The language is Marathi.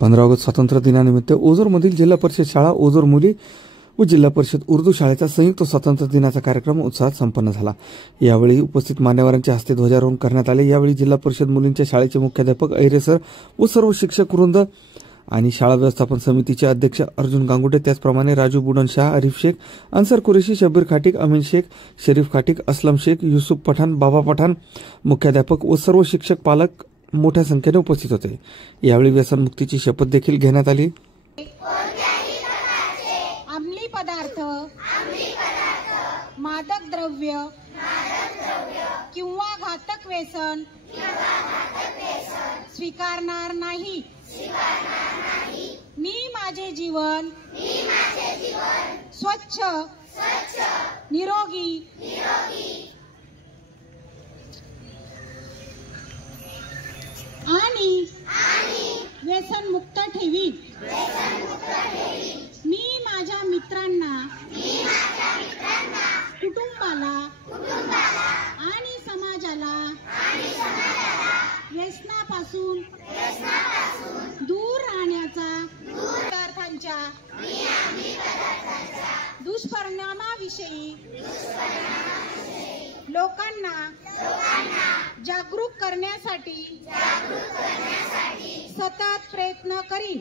15 ऑगस्ट स्वातंत्र्य दिनानिमित्त ओझरमधील जिल्हा परिषद शाळा ओझर मुली व जिल्हा परिषद उर्दू शाळेचा संयुक्त स्वातंत्र्य दिनाचा कार्यक्रम उत्साहात संपन्न झाला। यावेळी उपस्थित मान्यवरांच्या हस्ते ध्वजारोहण करण्यात आले। यावेळी जिल्हा परिषद मुलींच्या शाळेचे मुख्याध्यापक ऐरे सर व सर्व शिक्षक वृंद आणि शाळा व्यवस्थापन समितीचे अध्यक्ष अर्जुन गांगुटे, त्याचप्रमाणे राजू बुडनशाह, आरिफ शेख, अन्सर कुरेशी, शब्बीर खाटिक, अमीन शेख, शरीफ खाटिक, असलम शेख, युसुफ पठाण, बाबा पठाण, मुख्याध्यापक व सर्व शिक्षक पालक मोठ्या संख्येने उपस्थित होते। यावेळी व्यसनमुक्तीची शपथ देखील घेण्यात आली। अंमली पदार्थ, मादक द्रव्य किंवा घातक व्यसन स्वीकारणार नाही। मी माझे जीवन स्वच्छ, निरोगी आणि व्यसनमुक्त ठेवीन। मी माझ्या मित्रांना, कुटुंबाला आणि समाजाला व्यसनापासून दूर राहण्याचा, पदार्थांच्या दुष्परिणामाविषयी लोकांना जागरूक करण्यासाठी सतत प्रयत्न करीन।